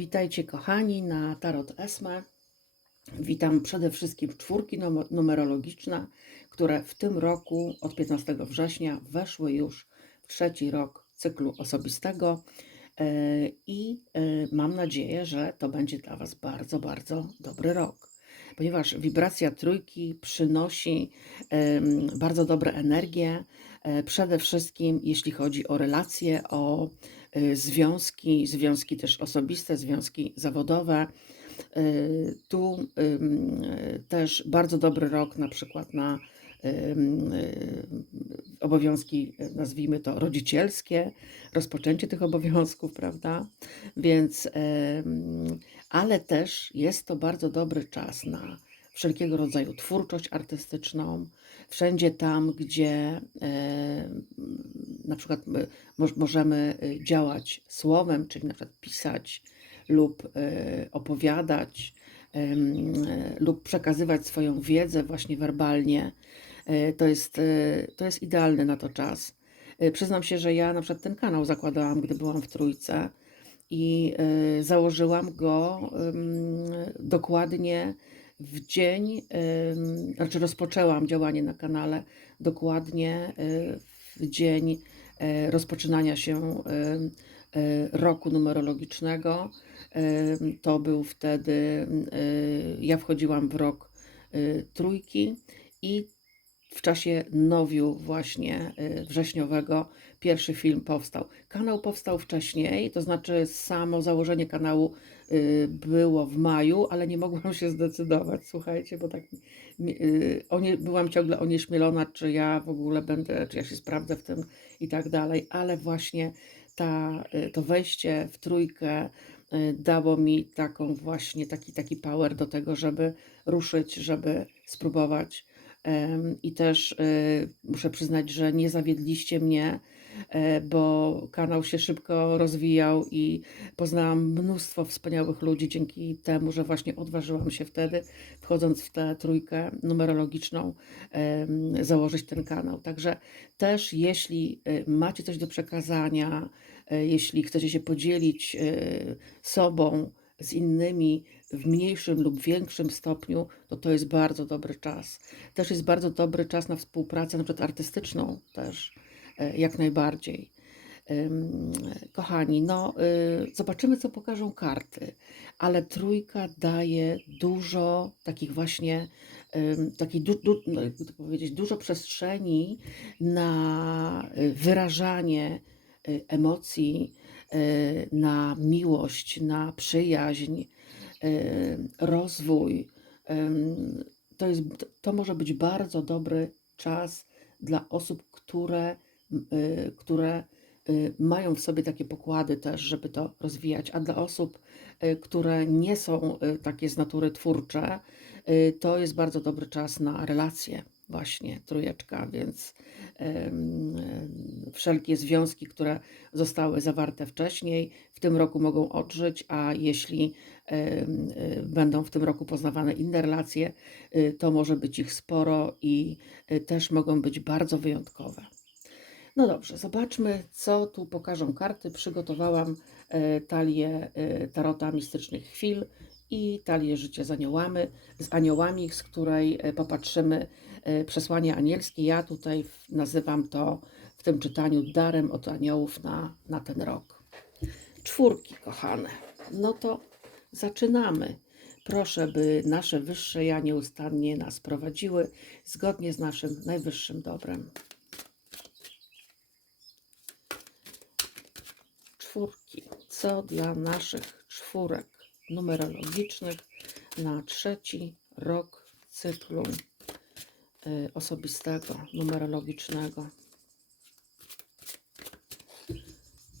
Witajcie kochani na Tarot Esme. Witam przede wszystkim czwórki numer- numerologiczne, które w tym roku od 15 września weszły już w trzeci rok cyklu osobistego e, i e, mam nadzieję, że to będzie dla Was bardzo, bardzo dobry rok. Ponieważ wibracja trójki przynosi bardzo dobre energie, e, przede wszystkim jeśli chodzi o relacje, o związki, związki też osobiste, związki zawodowe. Y, Tu y, też bardzo dobry rok na przykład na y, obowiązki, y, nazwijmy to rodzicielskie, rozpoczęcie tych obowiązków, prawda? Więc, ale też jest to bardzo dobry czas na wszelkiego rodzaju twórczość artystyczną, wszędzie tam, gdzie e, na przykład moż- możemy y, działać słowem, czyli na przykład pisać lub e, opowiadać e, lub przekazywać swoją wiedzę właśnie werbalnie. E, To jest, e, to jest idealny na to czas. E, Przyznam się, że ja na przykład ten kanał zakładałam, gdy byłam w trójce i e, założyłam go dokładnie w dzień, znaczy rozpoczęłam działanie na kanale dokładnie e, w dzień e, rozpoczynania się e, roku numerologicznego. To był wtedy, ja wchodziłam w rok trójki i w czasie nowiu właśnie y, wrześniowego pierwszy film powstał. Kanał powstał wcześniej, to znaczy samo założenie kanału y, było w maju, ale nie mogłam się zdecydować, słuchajcie, bo tak y, byłam ciągle onieśmielona, czy ja w ogóle będę, czy ja się sprawdzę w tym i tak dalej, ale właśnie ta, y, to wejście w trójkę y, dało mi taką właśnie taki, taki power do tego, żeby ruszyć, żeby spróbować. I też y, muszę przyznać, że nie zawiedliście mnie, bo kanał się szybko rozwijał i poznałam mnóstwo wspaniałych ludzi dzięki temu, że właśnie odważyłam się wtedy, wchodząc w tę trójkę numerologiczną, założyć ten kanał. Także też, jeśli y, macie coś do przekazania, e, jeśli chcecie się podzielić sobą z innymi w mniejszym lub większym stopniu, to to jest bardzo dobry czas. Też jest bardzo dobry czas na współpracę, na przykład artystyczną też, e, jak najbardziej. Kochani, no y, zobaczymy, co pokażą karty, ale trójka daje dużo takich właśnie, takiej, du, du, no, jakby to powiedzieć, dużo przestrzeni na y, wyrażanie y, emocji, na miłość, na przyjaźń, rozwój. To, jest, to może być bardzo dobry czas dla osób, które, które y, mają w sobie takie pokłady też, żeby to rozwijać, a dla osób, y, które nie są y, takie z natury twórcze, y, to jest bardzo dobry czas na relacje, właśnie trójeczka, więc wszelkie związki, które zostały zawarte wcześniej, w tym roku mogą odżyć, a jeśli y, będą w tym roku poznawane inne relacje, y, to może być ich sporo i y, też mogą być bardzo wyjątkowe. No dobrze, zobaczmy, co tu pokażą karty. Przygotowałam e, talię e, tarota mistycznych chwil i talię życia z aniołami, z aniołami, z której e, popatrzymy przesłanie anielskie. Ja tutaj nazywam to w tym czytaniu darem od aniołów na, na ten rok. Czwórki, kochane. No to zaczynamy. Proszę, by nasze wyższe ja nieustannie nas prowadziły zgodnie z naszym najwyższym dobrem. Czwórki. Co dla naszych czwórek numerologicznych na trzeci rok cyklu y, osobistego, numerologicznego.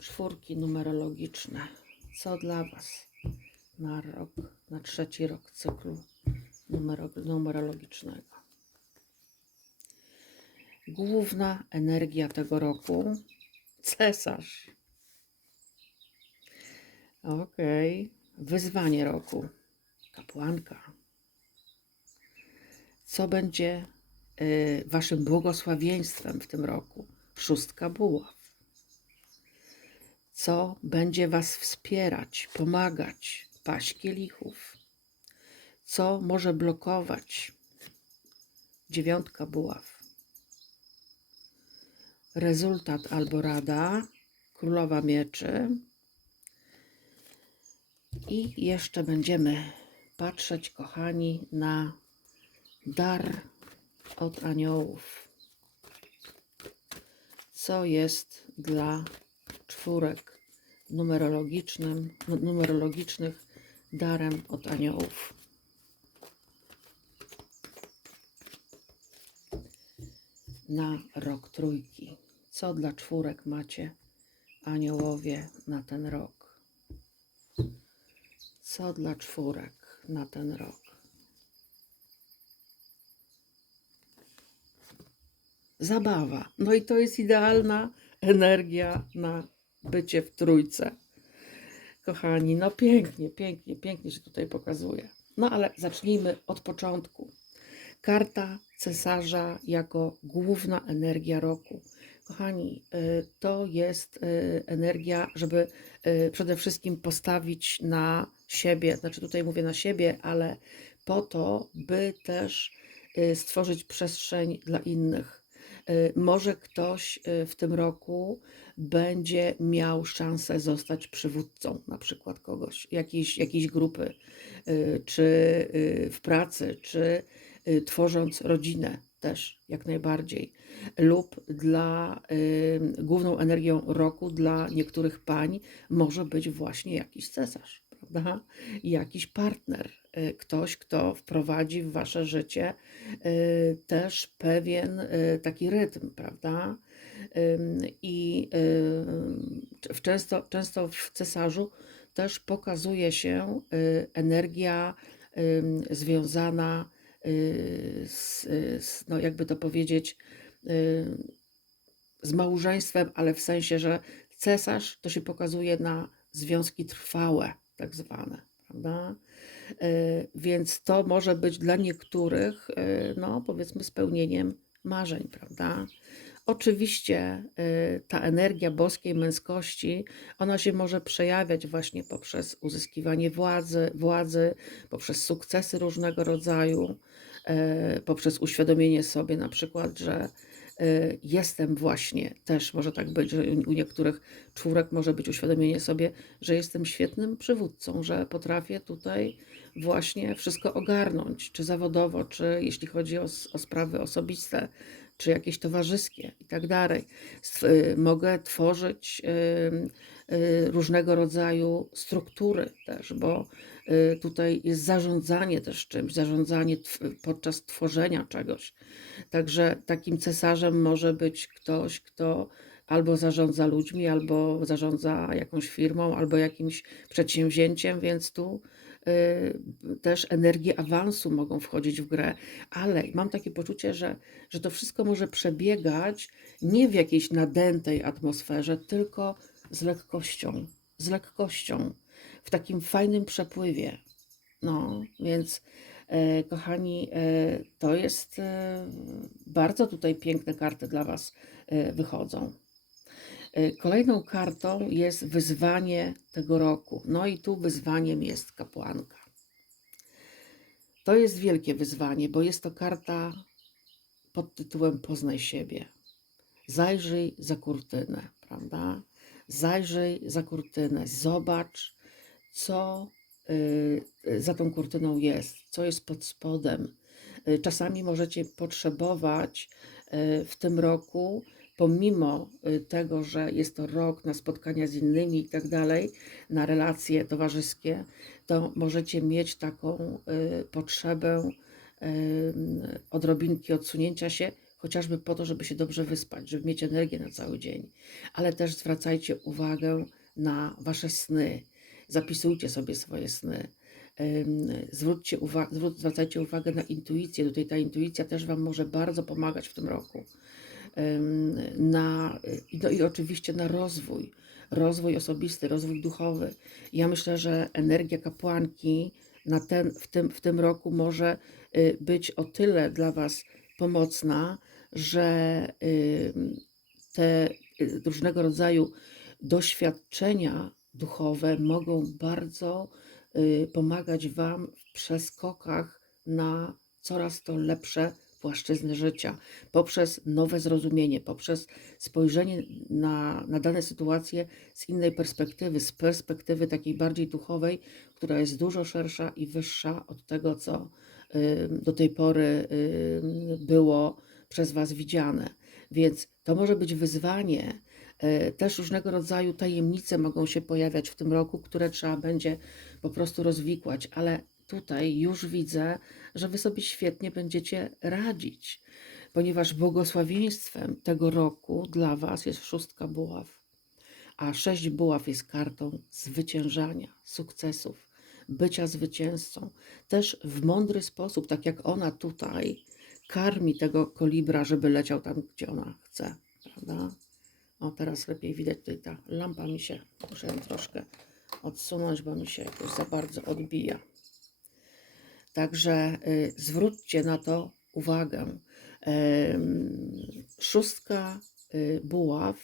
Czwórki numerologiczne. Co dla Was na rok, na trzeci rok cyklu numero, numerologicznego. Główna energia tego roku cesarz. Okej. Wyzwanie roku. Kapłanka. Co będzie y, waszym błogosławieństwem w tym roku? Szóstka buław. co będzie Was wspierać, pomagać, paść kielichów, co może blokować. Dziewiątka buław. Rezultat albo rada, królowa mieczy. I jeszcze będziemy patrzeć, kochani, na dar od aniołów. Co jest dla czwórek numerologicznym, nu- numerologicznych darem od aniołów. Na rok trójki. Co dla czwórek macie aniołowie na ten rok? Co dla czwórek na ten rok? Zabawa. No i to jest idealna energia na bycie w trójce. Kochani, no pięknie, pięknie, pięknie się tutaj pokazuje. No ale zacznijmy od początku. Karta cesarza jako główna energia roku. Kochani, y, to jest y, energia, żeby y, przede wszystkim postawić na siebie, znaczy tutaj mówię na siebie, ale po to, by też y, stworzyć przestrzeń dla innych. Y, Może ktoś y, w tym roku będzie miał szansę zostać przywódcą, na przykład kogoś, jakiejś, jakiejś grupy, czy w pracy, czy tworząc rodzinę też jak najbardziej. Lub dla główną energią roku dla niektórych pań może być właśnie jakiś cesarz, prawda? Jakiś partner, y, ktoś, kto wprowadzi w wasze życie y, też pewien y, taki rytm, prawda? I często, często w cesarzu też pokazuje się energia związana z, z, no jakby to powiedzieć, z małżeństwem, ale w sensie, że cesarz to się pokazuje na związki trwałe, tak zwane, prawda? Y, Więc to może być dla niektórych, y, no powiedzmy, spełnieniem marzeń, prawda? Oczywiście y, ta energia boskiej męskości, ona się może przejawiać właśnie poprzez uzyskiwanie władzy, władzy poprzez sukcesy różnego rodzaju, e, poprzez uświadomienie sobie na przykład, że e, jestem właśnie, też może tak być, że u niektórych czwórek może być uświadomienie sobie, że jestem świetnym przywódcą, że potrafię tutaj właśnie wszystko ogarnąć, czy zawodowo, czy jeśli chodzi o, o sprawy osobiste, czy jakieś towarzyskie i tak dalej. Y, Mogę tworzyć y, różnego rodzaju struktury też, bo y, tutaj jest zarządzanie też czymś, zarządzanie podczas tworzenia czegoś. Także takim cesarzem może być ktoś, kto albo zarządza ludźmi, albo zarządza jakąś firmą, albo jakimś przedsięwzięciem, więc tu y, też energie awansu mogą wchodzić w grę, ale mam takie poczucie, że, że to wszystko może przebiegać nie w jakiejś nadętej atmosferze, tylko z lekkością, z lekkością, w takim fajnym przepływie. No, więc e, kochani, e, to jest e, bardzo tutaj piękne karty dla Was wychodzą. Kolejną kartą jest wyzwanie tego roku. No i tu wyzwaniem jest kapłanka. To jest wielkie wyzwanie, bo jest to karta pod tytułem Poznaj siebie. Zajrzyj za kurtynę, prawda? Zajrzyj za kurtynę, zobacz, co y, za tą kurtyną jest, co jest pod spodem. Y, Czasami możecie potrzebować y, w tym roku, pomimo tego, że jest to rok na spotkania z innymi i tak dalej, na relacje towarzyskie, to możecie mieć taką potrzebę odrobinki odsunięcia się, chociażby po to, żeby się dobrze wyspać, żeby mieć energię na cały dzień. Ale też zwracajcie uwagę na wasze sny. Zapisujcie sobie swoje sny. Zwróćcie uwa- zwró- zwracajcie uwagę na intuicję. Tutaj ta intuicja też Wam może bardzo pomagać w tym roku. Na, no i oczywiście na rozwój. Rozwój osobisty, rozwój duchowy. Ja myślę, że energia kapłanki na ten, w, tym, w tym roku może y, być o tyle dla Was pomocna, że y, te y, różnego rodzaju doświadczenia duchowe mogą bardzo y, pomagać Wam w przeskokach na coraz to lepsze płaszczyzny życia, poprzez nowe zrozumienie, poprzez spojrzenie na, na dane sytuacje z innej perspektywy, z perspektywy takiej bardziej duchowej, która jest dużo szersza i wyższa od tego, co do tej pory było przez Was widziane. Więc to może być wyzwanie. E, Też różnego rodzaju tajemnice mogą się pojawiać w tym roku, które trzeba będzie po prostu rozwikłać, ale tutaj już widzę, że Wy sobie świetnie będziecie radzić, ponieważ błogosławieństwem tego roku dla Was jest szóstka buław, a sześć buław jest kartą zwyciężania, sukcesów, bycia zwycięzcą. Też w mądry sposób, tak jak ona tutaj karmi tego kolibra, żeby leciał tam, gdzie ona chce, prawda? O, teraz lepiej widać tutaj ta lampa mi się, muszę ją troszkę odsunąć, bo mi się jakoś za bardzo odbija. Także y, zwróćcie na to uwagę. Em, Szóstka y, buław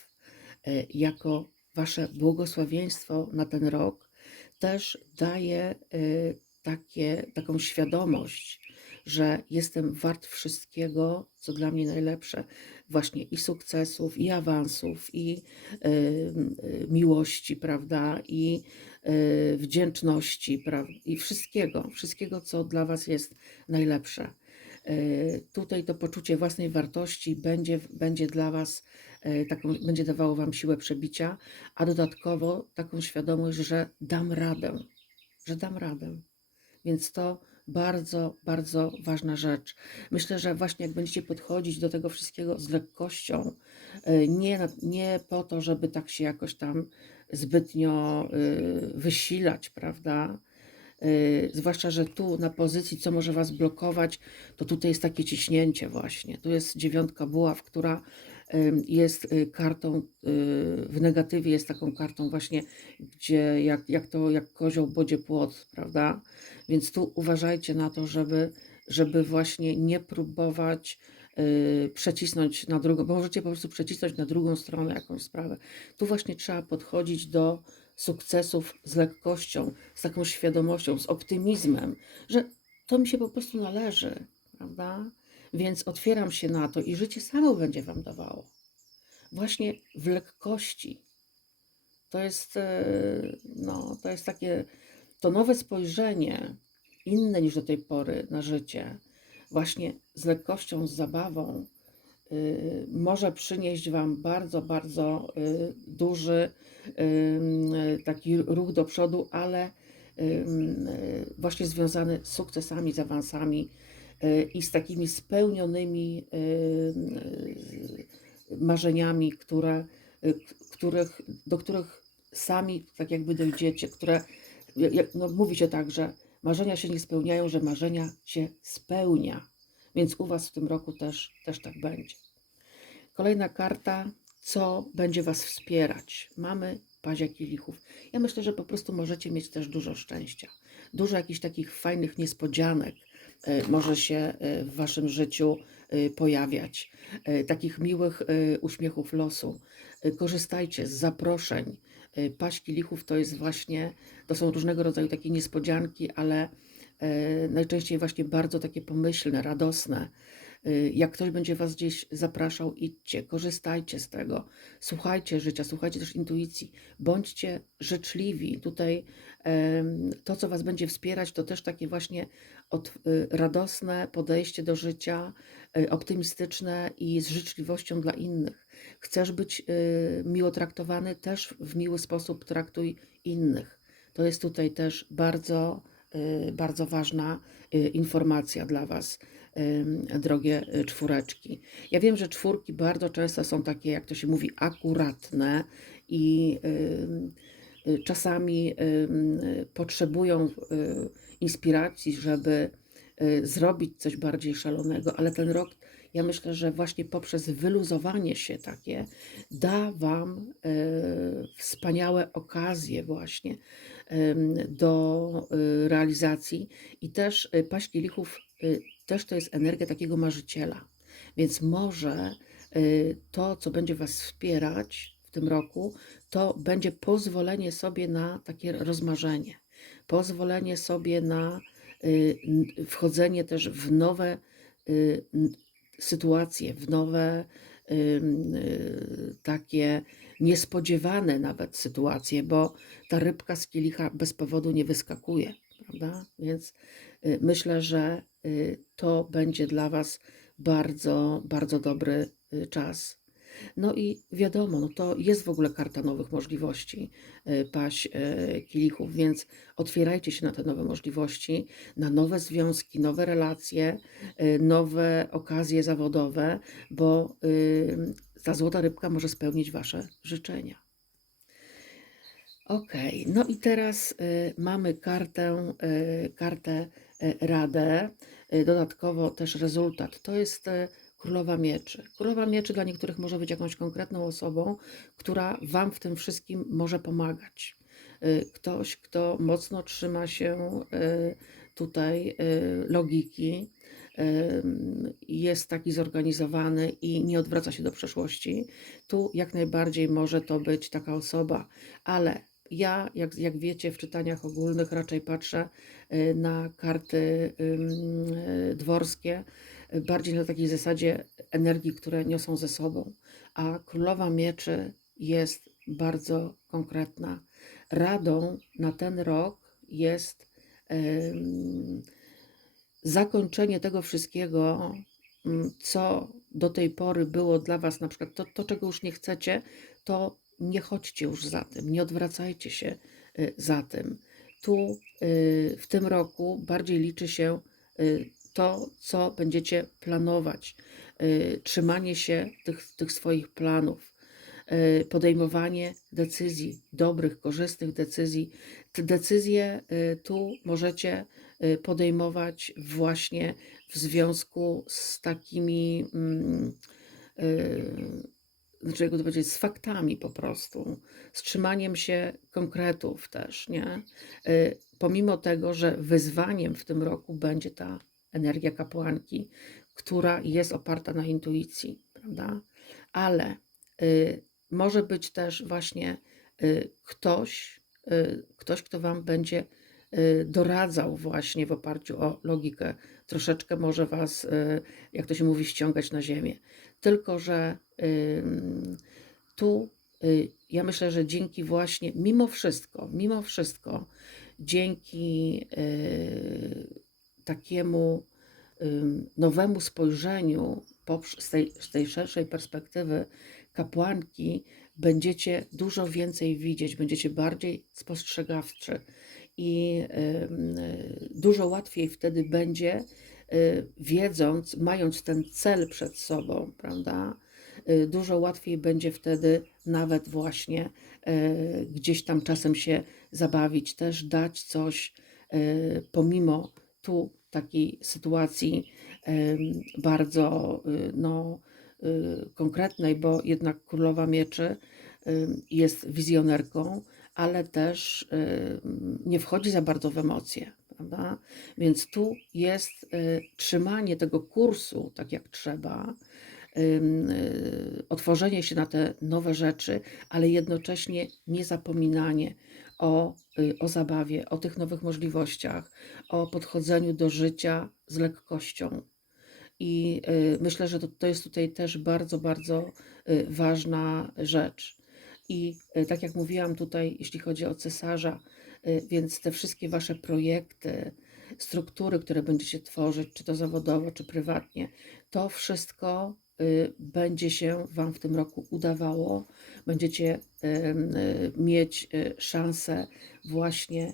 y, jako wasze błogosławieństwo na ten rok też daje y, takie, taką świadomość, że jestem wart wszystkiego, co dla mnie najlepsze, właśnie i sukcesów, i awansów, i y, miłości, prawda, i y, wdzięczności, prawda, i wszystkiego, wszystkiego, co dla Was jest najlepsze. Y, Tutaj to poczucie własnej wartości będzie, będzie dla Was, taką, będzie dawało Wam siłę przebicia, a dodatkowo taką świadomość, że dam radę, że dam radę. Więc to bardzo, bardzo ważna rzecz. Myślę, że właśnie jak będziecie podchodzić do tego wszystkiego z lekkością, y, nie, nie po to, żeby tak się jakoś tam zbytnio y, wysilać, prawda? Y, Zwłaszcza, że tu na pozycji, co może Was blokować, to tutaj jest takie ciśnięcie właśnie. Tu jest dziewiątka buław, która jest y, kartą, y, w negatywie jest taką kartą właśnie, gdzie jak, jak to, jak kozioł bodzie płot, prawda? Więc tu uważajcie na to, żeby, żeby właśnie nie próbować y, przecisnąć na drugą, bo możecie po prostu przecisnąć na drugą stronę jakąś sprawę. Tu właśnie trzeba podchodzić do sukcesów z lekkością, z taką świadomością, z optymizmem, że to mi się po prostu należy, prawda? Więc otwieram się na to i życie samo będzie Wam dawało. Właśnie w lekkości. To jest, e, no, to jest takie, to nowe spojrzenie, inne niż do tej pory na życie, właśnie z lekkością, z zabawą, y, może przynieść Wam bardzo, bardzo y, duży taki ruch do przodu, ale właśnie związany z sukcesami, z awansami i z takimi spełnionymi ym, y, marzeniami, które, y, których, do których sami tak jakby dojdziecie, które, no, mówi się tak, że marzenia się nie spełniają, że marzenia się spełnia. Więc u Was w tym roku też, też tak będzie. Kolejna karta, co będzie Was wspierać. Mamy pazia kielichów. Ja myślę, że po prostu możecie mieć też dużo szczęścia. Dużo jakichś takich fajnych niespodzianek może się e, w Waszym życiu e, pojawiać. Takich miłych uśmiechów losu. Korzystajcie z zaproszeń. Paź kielichów to jest właśnie, to są różnego rodzaju takie niespodzianki, ale najczęściej właśnie bardzo takie pomyślne, radosne. Y, Jak ktoś będzie Was gdzieś zapraszał, idźcie, korzystajcie z tego, słuchajcie życia, słuchajcie też intuicji, bądźcie życzliwi. Tutaj to, co Was będzie wspierać, to też takie właśnie y, radosne podejście do życia, y, optymistyczne i z życzliwością dla innych. Chcesz być y, miło traktowany, też w miły sposób traktuj innych. To jest tutaj też bardzo, y, bardzo ważna y, informacja dla Was drogie y, czwóreczki. Ja wiem, że czwórki bardzo często są takie, jak to się mówi, akuratne i ym, y, czasami potrzebują y, inspiracji, żeby y, zrobić coś bardziej szalonego, ale ten rok, ja myślę, że właśnie poprzez wyluzowanie się takie da Wam y, wspaniałe okazje właśnie do realizacji i też paść kielichów też to jest energia takiego marzyciela. Więc może to, co będzie Was wspierać tym roku, to będzie pozwolenie sobie na takie rozmarzenie, pozwolenie sobie na y, wchodzenie też w nowe y, sytuacje, w nowe y, takie niespodziewane nawet sytuacje, bo ta rybka z kielicha bez powodu nie wyskakuje, prawda? Więc myślę, że to będzie dla Was bardzo, bardzo dobry czas. No i wiadomo, no to jest w ogóle karta nowych możliwości, y, paść y, kielichów, więc otwierajcie się na te nowe możliwości, na nowe związki, nowe relacje, y, nowe okazje zawodowe, bo ta złota rybka może spełnić Wasze życzenia. Okej, no i teraz mamy kartę, kartę Radę, dodatkowo też rezultat. To jest Królowa Mieczy. Królowa Mieczy dla niektórych może być jakąś konkretną osobą, która Wam w tym wszystkim może pomagać. Y, Ktoś, kto mocno trzyma się y, tutaj y, logiki, jest taki zorganizowany i nie odwraca się do przeszłości. Tu jak najbardziej może to być taka osoba, ale ja, jak, jak wiecie, w czytaniach ogólnych raczej patrzę na karty dworskie, bardziej na takiej zasadzie energii, które niosą ze sobą. A Królowa Mieczy jest bardzo konkretna. Radą na ten rok jest zakończenie tego wszystkiego, mm, co do tej pory było dla Was, na przykład to, to, czego już nie chcecie, to nie chodźcie już za tym, nie odwracajcie się y, za tym. Tu y, w tym roku bardziej liczy się y, to, co będziecie planować, y, trzymanie się tych, tych swoich planów, y, podejmowanie decyzji, dobrych, korzystnych decyzji. Te decyzje y, tu możecie podejmować właśnie w związku z takimi, mm, znaczy to powiedzieć, z faktami po prostu, z trzymaniem się konkretów też, nie? Pomimo tego, że wyzwaniem w tym roku będzie ta energia kapłanki, która jest oparta na intuicji, prawda? Ale y, może być też właśnie y, ktoś, y, ktoś, kto Wam będzie y, doradzał właśnie w oparciu o logikę. Troszeczkę może Was, y, jak to się mówi, ściągać na ziemię. Tylko, że ym, tu y, ja myślę, że dzięki właśnie, mimo wszystko, mimo wszystko, dzięki y, takiemu nowemu spojrzeniu z tej, z tej szerszej perspektywy kapłanki, będziecie dużo więcej widzieć, będziecie bardziej spostrzegawczy i y, dużo łatwiej wtedy będzie, y, wiedząc, mając ten cel przed sobą, prawda? Y, Dużo łatwiej będzie wtedy nawet właśnie gdzieś tam czasem się zabawić, też dać coś, pomimo tu takiej sytuacji bardzo y, no, y, konkretnej, bo jednak Królowa Mieczy jest wizjonerką, ale też nie wchodzi za bardzo w emocje, prawda? Więc tu jest y, trzymanie tego kursu tak jak trzeba, otworzenie się na te nowe rzeczy, ale jednocześnie nie zapominanie o, y, o zabawie, o tych nowych możliwościach, o podchodzeniu do życia z lekkością. I y, myślę, że to, to jest tutaj też bardzo, bardzo y, ważna rzecz. I y, tak jak mówiłam tutaj, jeśli chodzi o cesarza, y, więc te wszystkie wasze projekty, struktury, które będziecie tworzyć, czy to zawodowo, czy prywatnie, to wszystko y, będzie się Wam w tym roku udawało. Będziecie y, mieć y, szansę właśnie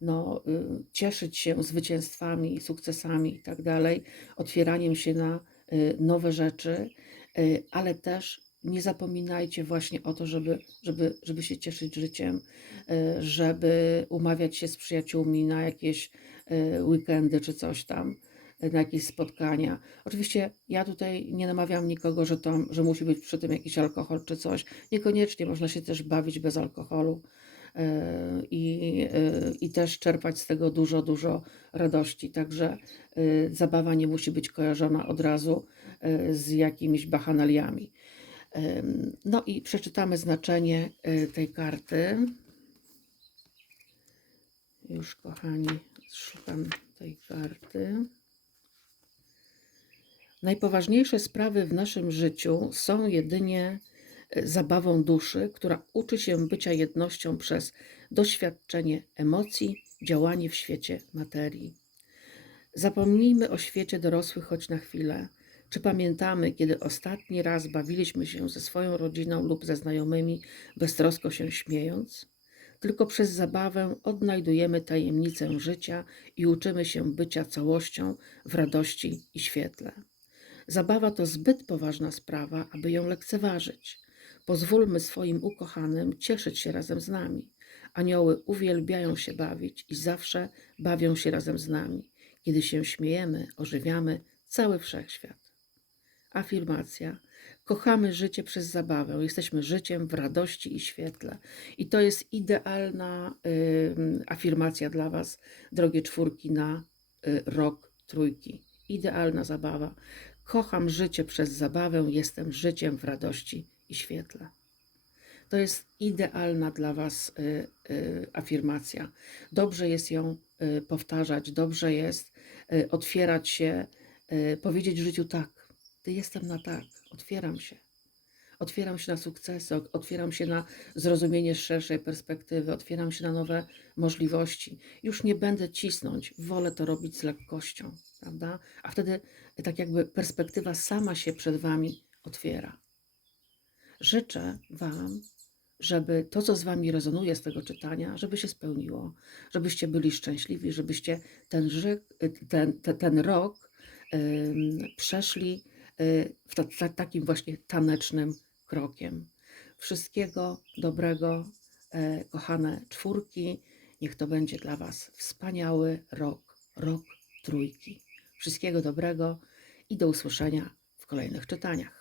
no, y, cieszyć się zwycięstwami, sukcesami i tak dalej, otwieraniem się na y, nowe rzeczy, y, ale też nie zapominajcie właśnie o to, żeby, żeby, żeby się cieszyć życiem, y, żeby umawiać się z przyjaciółmi na jakieś y, weekendy czy coś tam, y, na jakieś spotkania. Oczywiście ja tutaj nie namawiam nikogo, że, tam, że musi być przy tym jakiś alkohol czy coś. Niekoniecznie można się też bawić bez alkoholu e, i, e, i też czerpać z tego dużo, dużo radości. Także e, zabawa nie musi być kojarzona od razu z jakimiś bachanaliami. No i przeczytamy znaczenie tej karty. Już, kochani, szukam tej karty. Najpoważniejsze sprawy w naszym życiu są jedynie e, zabawą duszy, która uczy się bycia jednością przez doświadczenie emocji, działanie w świecie materii. Zapomnijmy o świecie dorosłych choć na chwilę. Czy pamiętamy, kiedy ostatni raz bawiliśmy się ze swoją rodziną lub ze znajomymi, beztrosko się śmiejąc? Tylko przez zabawę odnajdujemy tajemnicę życia i uczymy się bycia całością w radości i świetle. Zabawa to zbyt poważna sprawa, aby ją lekceważyć. Pozwólmy swoim ukochanym cieszyć się razem z nami. Anioły uwielbiają się bawić i zawsze bawią się razem z nami. Kiedy się śmiejemy, ożywiamy cały wszechświat. Afirmacja. Kochamy życie przez zabawę. Jesteśmy życiem w radości i świetle. I to jest idealna ym, afirmacja dla Was, drogie czwórki, na y, rok trójki. Idealna zabawa. Kocham życie przez zabawę, jestem życiem w radości i świetle. To jest idealna dla Was y, y, afirmacja. Dobrze jest ją y, powtarzać, dobrze jest y, otwierać się, y, powiedzieć życiu tak. Ty jestem na tak, otwieram się. Otwieram się na sukcesy, otwieram się na zrozumienie szerszej perspektywy, otwieram się na nowe możliwości. Już nie będę cisnąć, wolę to robić z lekkością, prawda? A wtedy tak jakby perspektywa sama się przed Wami otwiera. Życzę Wam, żeby to, co z Wami rezonuje z tego czytania, żeby się spełniło, żebyście byli szczęśliwi, żebyście ten, ży- ten, ten, ten rok ym, przeszli y, w ta, ta, takim właśnie tanecznym krokiem. Wszystkiego dobrego, e, kochane czwórki. Niech to będzie dla Was wspaniały rok, rok trójki. Wszystkiego dobrego i do usłyszenia w kolejnych czytaniach.